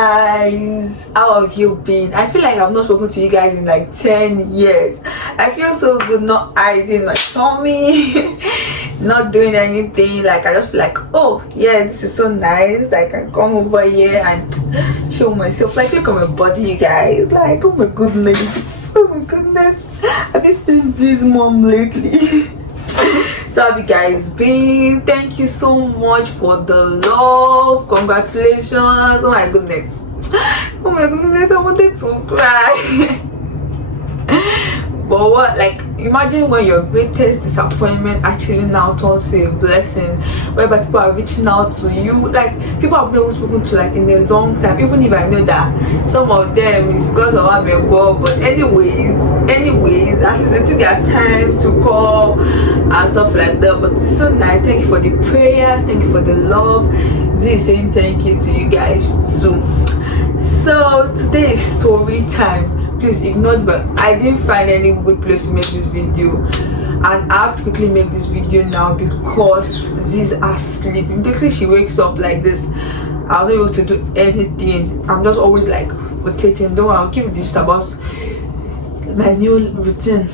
guys, how have you been? I feel like I've not spoken to you guys in like 10 years. I feel so good not hiding my tummy, not doing anything. Like I just feel like, oh yeah, this is so nice. Like I can come over here and show myself. Like look at my body, you guys. Like oh my goodness, oh my goodness. Have you seen this mom lately? So how have you guys been? Thank you so much for the love. Congratulations. Oh my goodness, oh my goodness, I wanted to cry. But what, like, imagine when your greatest disappointment actually now turns to a blessing, whereby people are reaching out to you. Like people I've never spoken to like in a long time, even if I know that some of them is because of what I'm born. But anyways, at least they took their time to call and stuff like that. But it's so nice. Thank you for the prayers, thank you for the love. Z is saying thank you to you guys too. So today is story time. Please ignore it, but I didn't find any good place to make this video, and I have to quickly make this video now because Ziz asleep. Immediately she wakes up like this, I'm not able to do anything. I'm just always like rotating. Don't worry, I'll give you this about my new routine.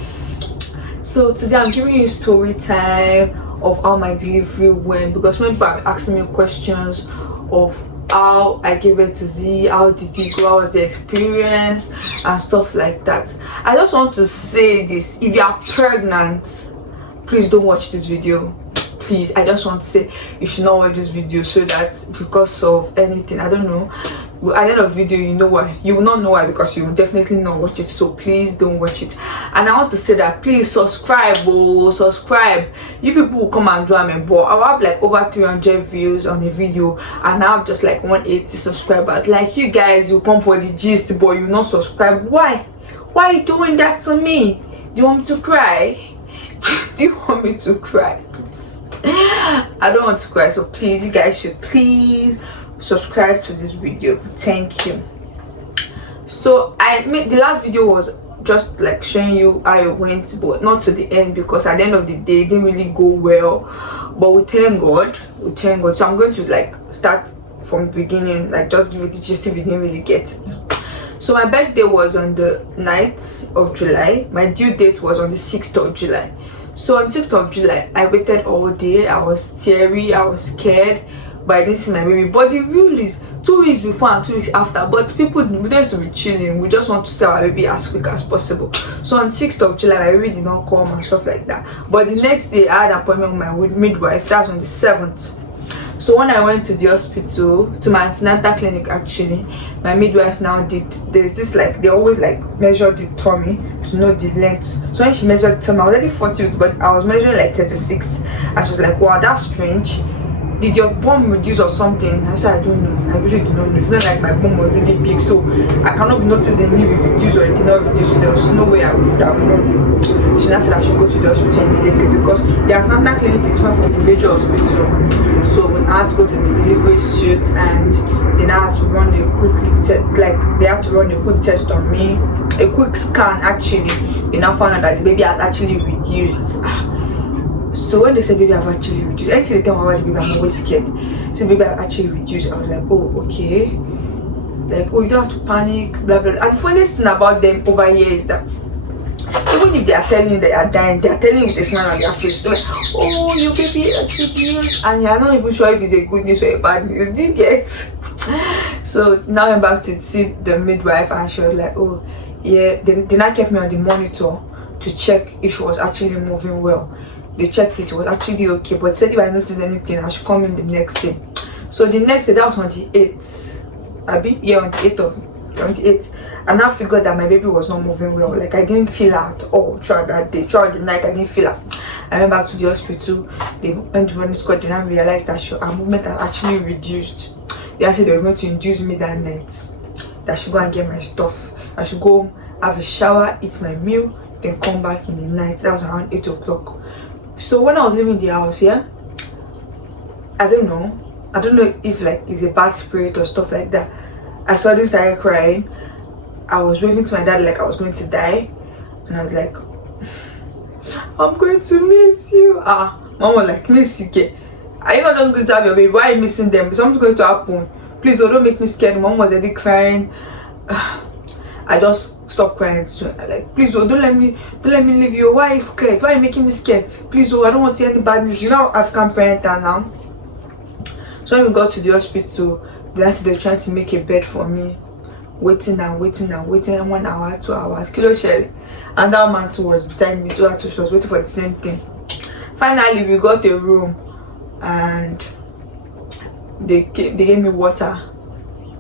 So today I'm giving you story time of how my delivery went, because when people are asking me questions of how I gave birth to Z, how did it go, how was the experience and stuff like that. I just want to say this: if you are pregnant, please don't watch this video. Please, I just want to say you should not watch this video, so that because of anything, I don't know, at the end of the video you know why. You will not know why, because you will definitely not watch it. So please don't watch it. And I want to say that please subscribe. Oh, subscribe. You people will come and do me, but I'll have like over 300 views on the video and I have just like 180 subscribers. Like you guys will come for the gist, but you not subscribe. Why are you doing that to me? Do you want me to cry? Do you want me to cry? I don't want to cry, so please, you guys should please subscribe to this video. Thank you. So I made the last video was just like showing you how it went, but not to the end, because at the end of the day it didn't really go well. But we thank God, so I'm going to like start from the beginning, like just give you the gist if you didn't really get it. So my birthday was on the 9th of July. My due date was on the 6th of July. So on 6th of July, I waited all day. I was teary, I was scared, but I didn't see my baby. But the rule is 2 weeks before and 2 weeks after. But people, we don't to be chilling. We just want to see our baby as quick as possible. So on 6th of July, my baby did not come and stuff like that. But the next day, I had an appointment with my midwife. That's on the 7th. So when I went to the hospital, to my antenatal clinic actually, my midwife now did, there's this like, they always like measure the tummy to know the length. So when she measured the tummy, I was already 40 weeks, but I was measuring like 36. And she was like, wow, that's strange. Did your bum reduce or something? I said, I don't know. I really do not know. It's not like my bum was really big, so I cannot be noticing if it reduced or it did not reduce. So there was no way I would have known. She now said I should go to the hospital immediately, because the antenatal clinic is far from the major hospital. So I had to go to the delivery suite, and then I had to run a quick test. Like they had to run a quick test on me, a quick scan actually. They now found out that the baby had actually reduced. So when they said baby have actually reduced, anything they tell me about the baby, I'm always scared. So baby have actually reduced. I was like, oh okay. Like, oh, you don't have to panic, blah blah. And the funniest thing about them over here is that even if they are telling you they are dying, they are telling you with a smile on their face. They're like, oh, your baby has reduced, and you are not even sure if it's a good news or a bad news. Do you get? So now I'm back to see the midwife, and she was like, oh yeah. They now kept me on the monitor to check if she was actually moving well. They checked it was actually okay, but said if I noticed anything, I should come in the next day. So the next day, that was on the 8th. Yeah, on the 8th. And I figured that my baby was not moving well. Like I didn't feel her at all throughout that day. Throughout the night, I didn't feel her. I went back to the hospital. They went to run the squad. They now realized that her movement had actually reduced. They actually they were going to induce me that night. That I should go and get my stuff. I should go have a shower, eat my meal, then come back in the night. That was around 8 o'clock. So when I was leaving the house, yeah, I don't know if like it's a bad spirit or stuff like that. I suddenly started crying. I was waving to my dad like I was going to die, and I was like, I'm going to miss you. Mom was like, miss you, are you not just going to have your baby? Why are you missing them? Something's going to happen. please don't make me scared. Mom was already crying. I just stopped crying. So I like, please don't let me leave you. Why are you scared? Why are you making me scared? Please I don't want to hear any bad news. You know African parents are now. So when we got to the hospital, they're trying to make a bed for me. Waiting 1 hour, 2 hours. Kilo shell. And that man too was beside me, so she was waiting for the same thing. Finally we got a room and they gave me water.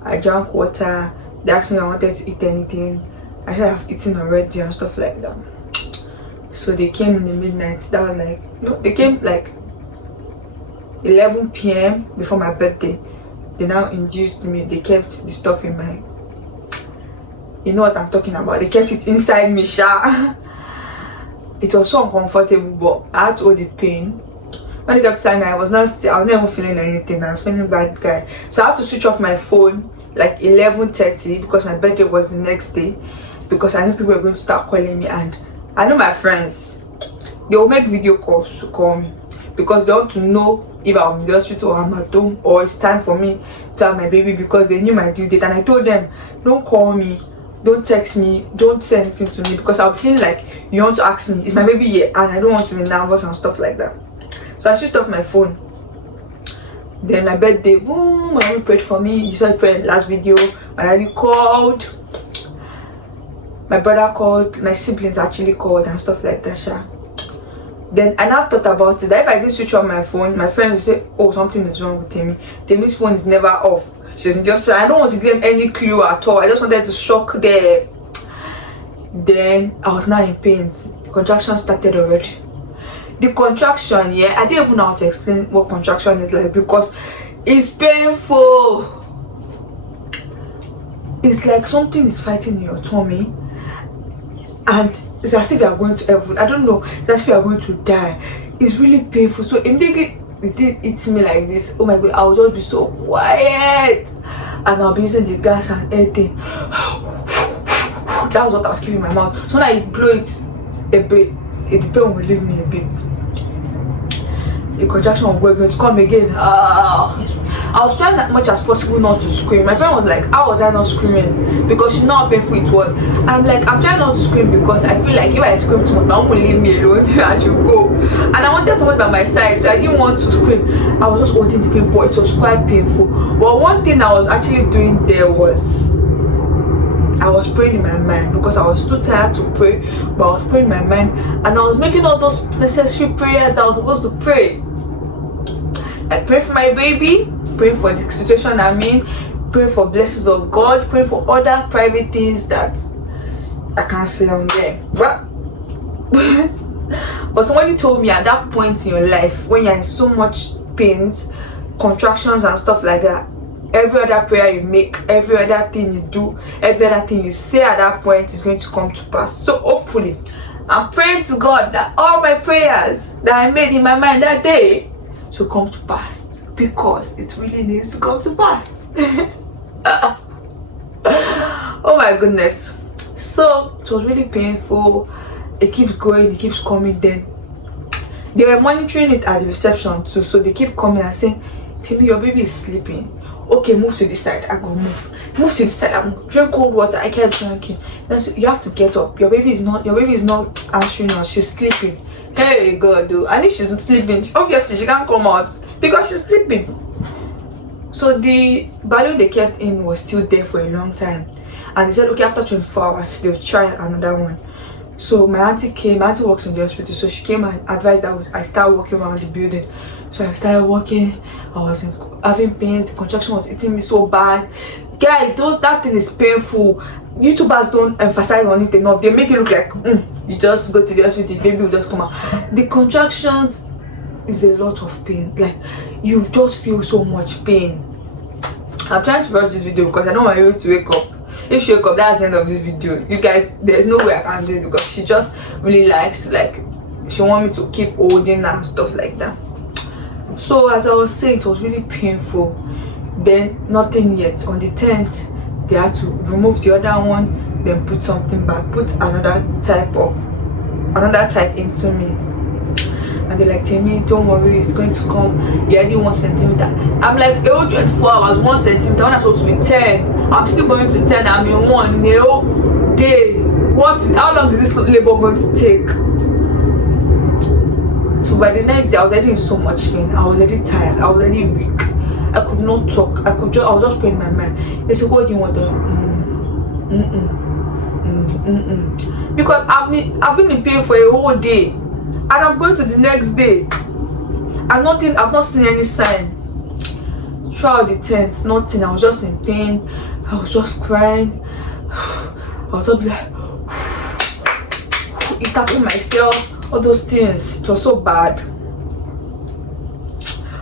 I drank water. They asked me if I wanted to eat anything. I said I've eaten already and stuff like that. So they came in the midnight. That was like, no, they came like 11 p.m. before my birthday. They now induced me. They kept the stuff in my, you know what I'm talking about. They kept it inside me, sha. It was so uncomfortable, but I had to hold the pain. When they kept saying I was not even feeling anything. I was feeling bad guy. So I had to switch off my phone like 11:30 because my birthday was the next day, because I knew people were going to start calling me, and I know my friends, they will make video calls to call me because they want to know if I'm in the hospital or I'm at home or it's time for me to have my baby, because they knew my due date. And I told them, don't call me, don't text me, don't say anything to me, because I'll be feeling like you want to ask me, is my baby here? And I don't want to be nervous and stuff like that. So I switched off my phone. Then my birthday, boom, my mom prayed for me. You saw it in the last video. My daddy called, my brother called, my siblings actually called and stuff like that, sha. Then I now thought about it, that if I didn't switch off my phone, my friends would say, oh, something is wrong with Temi. Temi's phone is never off. She's in the hospital. I don't want to give them any clue at all. I just wanted to shock them. Then I was now in pains. The contraction started already. The contraction, yeah, I didn't even know how to explain what contraction is like, because it's painful. It's like something is fighting in your tummy, and it's as if you are going to heaven. I don't know, that's if you are going to die. It's really painful. So immediately it hits me like this. Oh my god, I would just be so quiet, and I'll be using the gas and everything. That was what I was keeping in my mouth. So now I blow it a bit, the pain will leave me a bit. The contraction was going to come again. I was trying as much as possible not to scream. My friend was like, how was I not screaming? Because she knew how painful it was. And I'm like, I'm trying not to scream because I feel like if I scream too much, my mom will leave me alone. I should go. And I wanted someone by my side, so I didn't want to scream. I was just holding the pain, but it was quite painful. But one thing I was actually doing there was, I was praying in my mind, because I was too tired to pray, but I was praying in my mind, and I was making all those necessary prayers that I was supposed to pray. I pray for my baby, pray for the situation I'm in, pray for blessings of God, pray for other private things that I can't say on there. But somebody told me at that point in your life, when you're in so much pains, contractions and stuff like that, every other prayer you make, every other thing you do, every other thing you say at that point is going to come to pass. So hopefully, I'm praying to God that all my prayers that I made in my mind that day should come to pass, because it really needs to come to pass. Oh my goodness. So it was really painful. It keeps going, it keeps coming. Then they were monitoring it at the reception too, so they keep coming and saying, Timmy, your baby is sleeping. Okay, move to this side. I go move to this side. I'm drink cold water. I kept drinking. Then so you have to get up. Your baby is not answering us. She's sleeping. Hey God, dude. And if she's sleeping, obviously she can't come out because she's sleeping. So the balloon they kept in was still there for a long time, and they said, okay, after 24 hours they'll try another one. So my auntie came. My auntie works in the hospital, so she came and advised that I start walking around the building. So I started walking. I was having pains. The contraction was eating me so bad. Guys, that thing is painful. YouTubers don't emphasize on it enough. They make it look like you just go to the hospital, baby will just come out. The contractions is a lot of pain. Like, you just feel so much pain. I'm trying to watch this video because I don't want you to wake up. If she wake up, that's the end of this video. You guys, there's no way I can do it, because she just really likes, like, she want me to keep holding her and stuff like that. So as I was saying, it was really painful. Then nothing yet. On the 10th, they had to remove the other one, then put something back, put another type into me. and they're like, Timmy, don't worry, it's going to come. Yeah, only 1 centimeter. I'm like, a whole 24 hours, 1 centimeter. When I'm supposed to be 10, I'm still going to 10. I'm in 1 day. How long is this labor going to take? So by the next day, I was already in so much pain. I was already tired. I was already weak. I could not talk. I was just praying my mind. They said, what do you want to because I've been in pain for a whole day, and I'm going to the next day, and nothing. I've not seen any sign throughout the tent. Nothing. I was just in pain. I was just crying. I was just like tapping myself. All those things. It was so bad.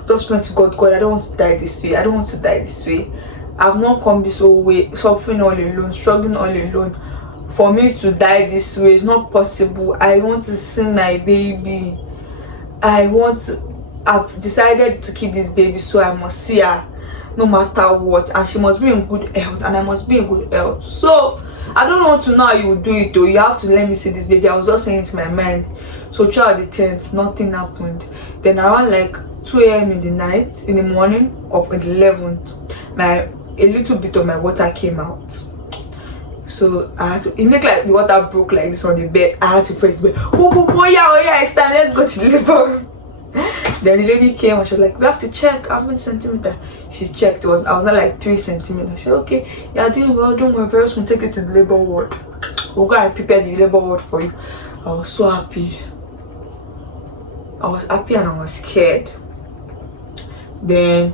Just praying to God, I don't want to die this way. I don't want to die this way. I've not come this whole way, suffering all alone, struggling all alone. For me to die this way, it's not possible. I want to see my baby. I've decided to keep this baby, so I must see her no matter what. And she must be in good health, and I must be in good health. So, I don't want to know how you will do it though. You have to let me see this baby. I was just saying it in my mind. So throughout the tent, nothing happened. Then around like 2 a.m. in the morning of the 11th, a little bit of my water came out. So I had to, it looked like the water broke like this on the bed. I had to press the bed. Oh yeah, it's time, let's go to the labor. Then the lady came and she was like, we have to check how many centimeters. She checked, I was not like 3 centimeters. She said, okay, you're doing well, don't worry, very soon take it to the labor ward. We'll go and prepare the labor ward for you. I was so happy. I was happy and I was scared. Then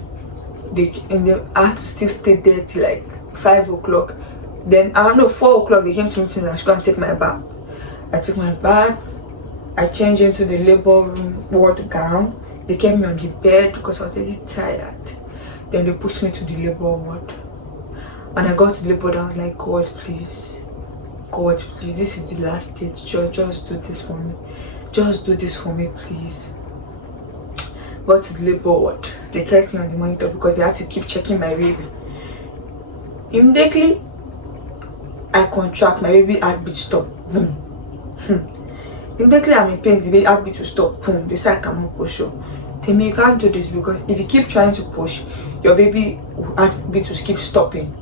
I had to still stay there till like 5 o'clock. Then I don't know, 4 o'clock they came to me and I should go and take my bath. I took my bath. I changed into the labor room ward gown. They kept me on the bed because I was really tired. Then they pushed me to the labor ward. And I got to the labor ward and I was like, God please, this is the last stage. Just do this for me. Just do this for me, please. Got to the labor ward. They kept me on the monitor because they had to keep checking my baby. Immediately, I contract, my baby heartbeat stop. Boom. Immediately I'm in pain, the baby heartbeat to stop. Boom. They said I cannot push you. Tell me you can't do this because if you keep trying to push, your baby heartbeat will keep stopping.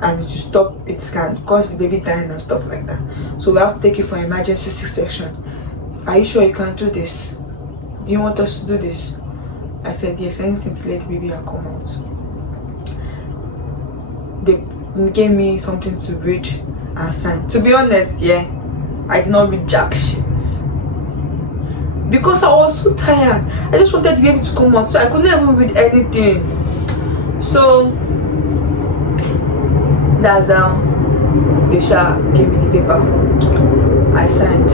And to stop, it can cause the baby dying and stuff like that. So we have to take you for emergency C-section. Are you sure you can do this? Do you want us to do this? I said yes, anything to let the baby come out. They gave me something to read and sign. To be honest, yeah, I did not read jack shit. Because I was too tired. I just wanted the baby to come out, so I couldn't even read anything. So that's how they gave me the paper. I signed.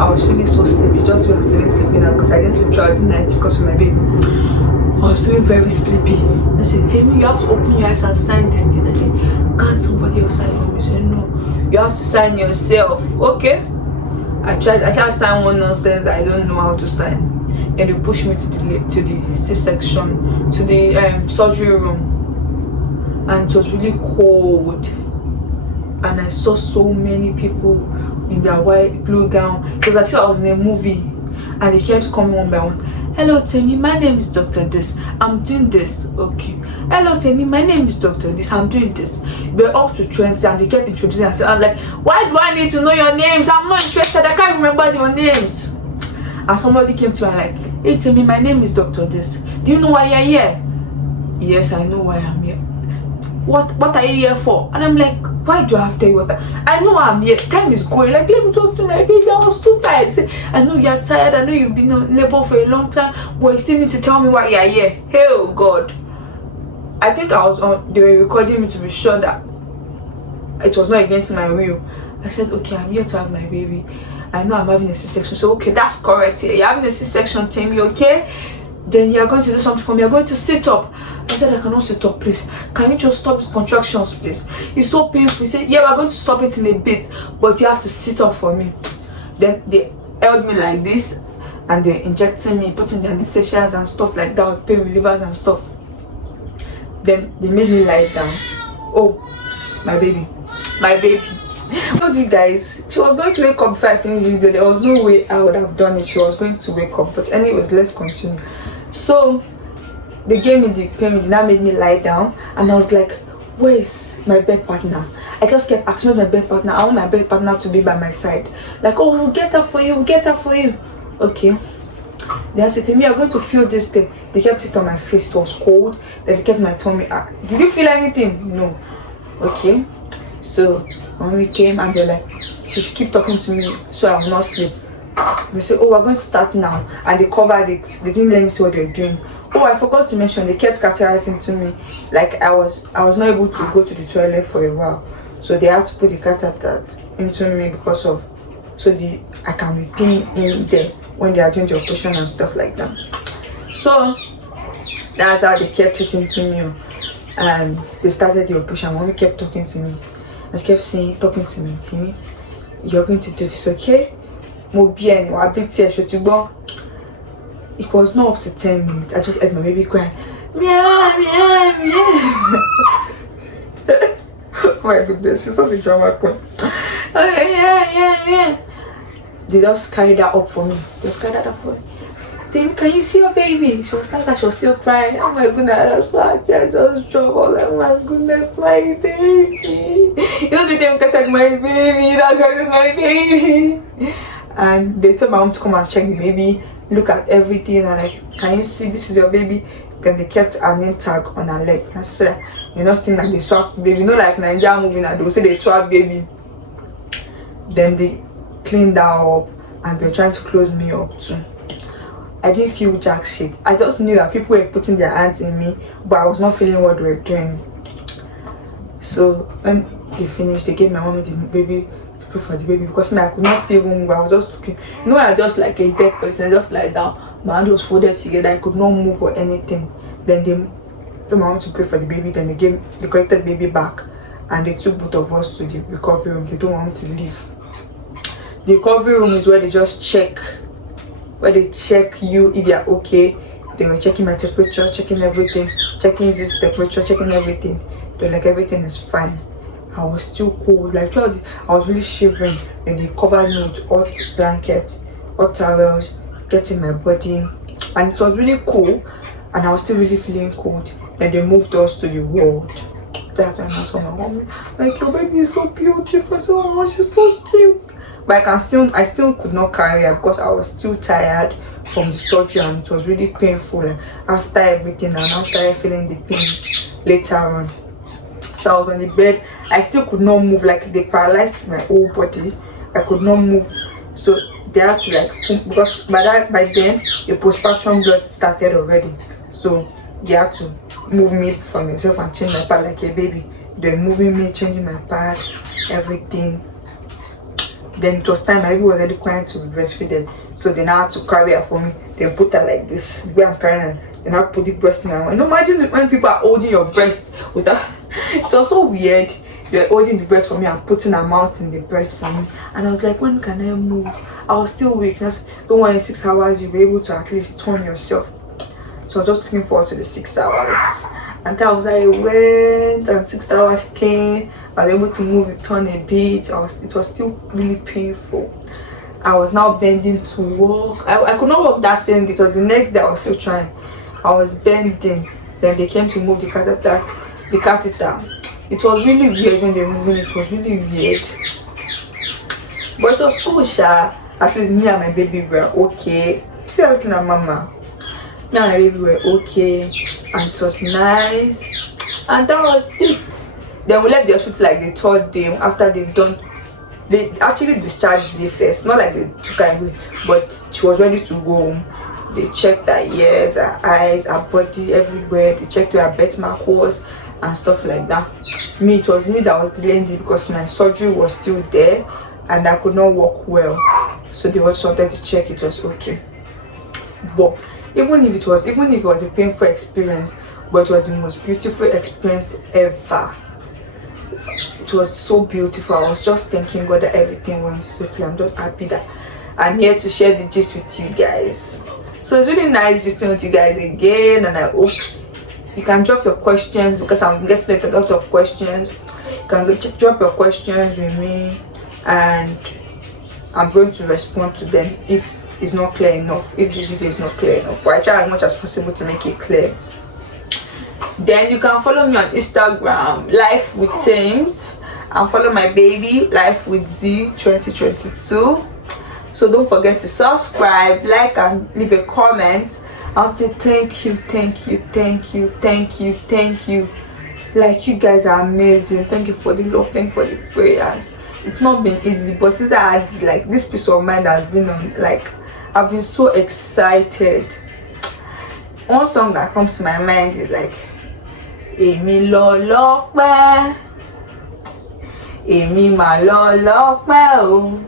I was feeling so sleepy, just when I'm feeling sleepy now because I didn't sleep throughout the night because of my baby. I was feeling very sleepy. I said, Tammy, you have to open your eyes and sign this thing. I said, can't somebody else sign for me? He said, no, you have to sign yourself. Okay. I tried to sign one nonsense that I don't know how to sign. Then they pushed me to the C-section, to the surgery room. And it was really cold. And I saw so many people in their white blue gown because I thought I was in a movie, and they kept coming one by one. Hello Tammy, my name is Dr. This, I'm doing this. Okay. Hello Tammy, my name is Dr. This, I'm doing this. We're up to 20 and they kept introducing us. I'm like, why do I need to know your names? I'm not interested, I can't remember your names. And somebody came to me and like, hey Tammy, my name is Dr. This, do you know why you're here? Yes, I know why I'm here. What are you here for? And I'm like, why do I have to tell you what I know I'm here. Time is going. Like, let me just see my baby. I was too tired. Say, I know you're tired. I know you've been in labor for a long time. But you still need to tell me why you're here. Hell God. I think I was on. They were recording me to be sure that it was not against my will. I said, okay, I'm here to have my baby. I know I'm having a C-section. So okay, that's correct. You're having a C-section, Tammy. Okay. Then you're going to do something for me. You're going to sit up. I said, I cannot sit up, please. Can you just stop these contractions, please? It's so painful. He said, yeah, we're going to stop it in a bit, but you have to sit up for me. Then they held me like this, and they're injecting me, putting the anesthesias and stuff like that, pain relievers and stuff. Then they made me lie down. Oh, my baby. I told you guys, she was going to wake up before I finished the video. There was no way I would have done it. She was going to wake up. But anyways, let's continue. So they gave me the pain. That made me lie down, and I was like, where is my bed partner? I just kept asking, where's my bed partner? I want my bed partner to be by my side. Like, oh, we'll get her for you, we'll get her for you. Okay. Then I said to me, I'm going to feel this thing. They kept it on my face. It was cold. Then they kept my tummy. Did you feel anything? No. Okay. So when we came and they're like, she should keep talking to me so I will not sleep. They said, oh, we're going to start now. And they covered it. They didn't let me see what they were doing. Oh, I forgot to mention, they kept catarating to me. Like I was not able to go to the toilet for a while. So they had to put the catheter into me because of, so I can be peeing in there when they are doing the operation and stuff like that. So that's how they kept it into me. And they started the operation. Mommy kept talking to me. I kept saying, talking to me, Timmy, you're going to do this, okay? It was not up to 10 minutes. I just heard my baby crying. Meow, meow, meow. Oh my goodness, she's such a drama queen. Okay, yeah. They just carried that up for me. Timmy, can you see your baby? She was like, she was still crying. Oh my goodness, I just dropped. I was like, oh my goodness, my baby. You don't think because I said my baby, that's my baby. And they told my mom to come and check the baby, look at everything, and like, can you see this is your baby? Then they kept a name tag on her leg. I said, you know, still like they swap baby, not like Nigeria movie now, they will say they swap baby. Then they cleaned that up and they're trying to close me up too. I didn't feel jack shit. I just knew that people were putting their hands in me, but I was not feeling what they were doing. So when they finished, they gave my mommy the baby to pray for the baby because I could not see even move. I was just looking. You know, I was just like a dead person, just lie down. My hand was folded together. I could not move or anything. Then they told my mom to pray for the baby. Then they collected the baby back, and they took both of us to the recovery room. They told my mom to leave. The recovery room is where they just check. Where they check you if you're okay. They were checking my temperature, checking everything, checking this temperature, checking everything. They're like, everything is fine. I was still cold, like I was really shivering. Then they covered me with hot blankets, hot towels, getting my body, and it was really cool. And I was still really feeling cold. Then they moved us to the ward. That's when I saw my mom. Like, your baby is so beautiful. I said, oh my, she's so cute. But I still could not carry her because I was still tired from the surgery and it was really painful. And after everything, I now started feeling the pain later on. So I was on the bed. I still could not move. Like, they paralyzed my whole body. I could not move. So they had to like, because by then the postpartum blood started already. So they had to move me from myself and change my pad like a baby. They're moving me, changing my pad, everything. Then it was time, my baby was already crying to be breastfeeded. So they now had to carry her for me. They put her like this, the way I'm carrying her. They now put the breast in her mouth. Imagine when people are holding your breast with that. It was so weird. They're holding the breast for me and putting her mouth in the breast for me. And I was like, when can I move? I was still weak. Don't worry, in 6 hours you'll be able to at least turn yourself. So I was just looking forward to the 6 hours. And that was how I went, and 6 hours came. I was able to move it, turn a bit. It was still really painful. I was now bending to walk. I could not walk that same day. So the next day I was still trying. I was bending. Then they came to move the catheter. It was really weird when they were moving. It was really weird. But it was cool, Sha. At least me and my baby were okay. See, I'm looking at Mama. Me and my baby were okay, and it was nice, and that was it. Then we left the hospital like the 3rd day after they actually discharged the first, not like they took her away, but she was ready to go home. They checked her ears, her eyes, her body, everywhere. They checked where her birthmark was and stuff like that. It was me that was delaying it because my surgery was still there and I could not walk well. So they also wanted to check it was okay. But even if it was a painful experience, but it was the most beautiful experience ever. It was so beautiful. I was just thanking God that everything went swiftly. I'm just happy that I'm here to share the gist with you guys. So it's really nice gisting with you guys again, and I hope you can drop your questions because I'm getting a lot of questions. You can drop your questions with me, and I'm going to respond to them if it's not clear enough, if this video is not clear enough. But I try as much as possible to make it clear. Then you can follow me on Instagram, Life with Thames, and follow my baby, Life with Z 2022. So don't forget to subscribe, like, and leave a comment. I want to say thank you. Like, you guys are amazing. Thank you for the love, thank you for the prayers. It's not been easy, but since I had like this peace of mind has been on, like, I've been so excited. One song that comes to my mind is like, Èmi lọ lọ́pẹ́, Èmi mà lọ lọ́pẹ́ o,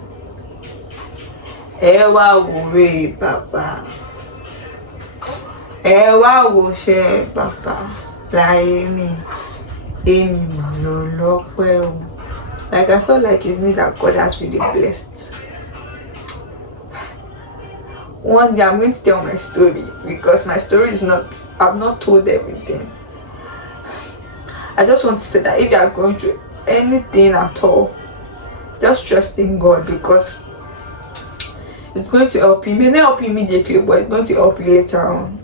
ẹ wá wòre bàbá, ẹ wá wòṣẹ́ bàbá láyé mi, Èmi mà lọ lọ́pẹ́ o. Like, I felt like it's me that God has really blessed. One day I'm going to tell my story, because my story is not, I've not told everything. I just want to say that if you are going through anything at all, just trust in God, because it's going to help you. It may not help you immediately, but it's going to help you later on.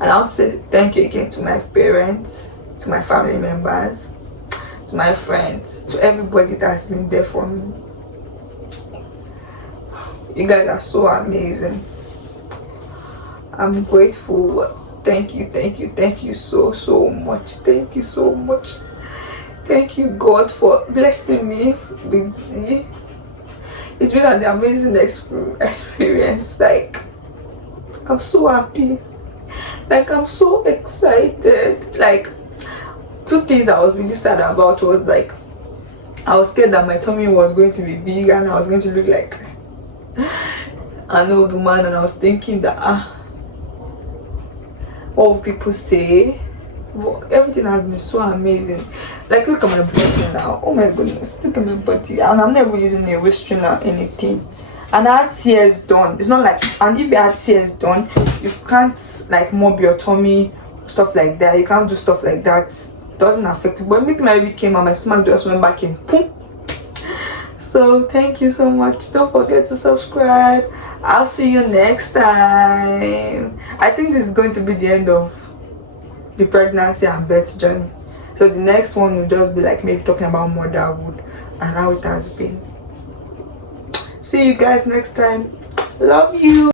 And I want to say thank you again to my parents, to my family members, to my friends, to everybody that's been there for me. You guys are so amazing. I'm grateful. Thank you so much. Thank you so much. Thank you, God, for blessing me with Z. It's been an amazing experience. Like, I'm so happy. Like, I'm so excited. Like, two things I was really sad about was, like, I was scared that my tummy was going to be big and I was going to look like an old woman, and I was thinking that what will people say? But everything has been so amazing. Like, look at my body now. Oh my goodness, look at my body. And I'm never using a restraint or anything. And I had CS done. It's not like, and if you had CS done, you can't like mob your tummy, stuff like that. You can't do stuff like that. It doesn't affect it. But when my baby came and my stomach just went back in, boom. So thank you so much. Don't forget to subscribe. I'll see you next time. I think this is going to be the end of the pregnancy and birth journey. So the next one will just be like maybe talking about motherhood and how it has been. See you guys next time. Love you.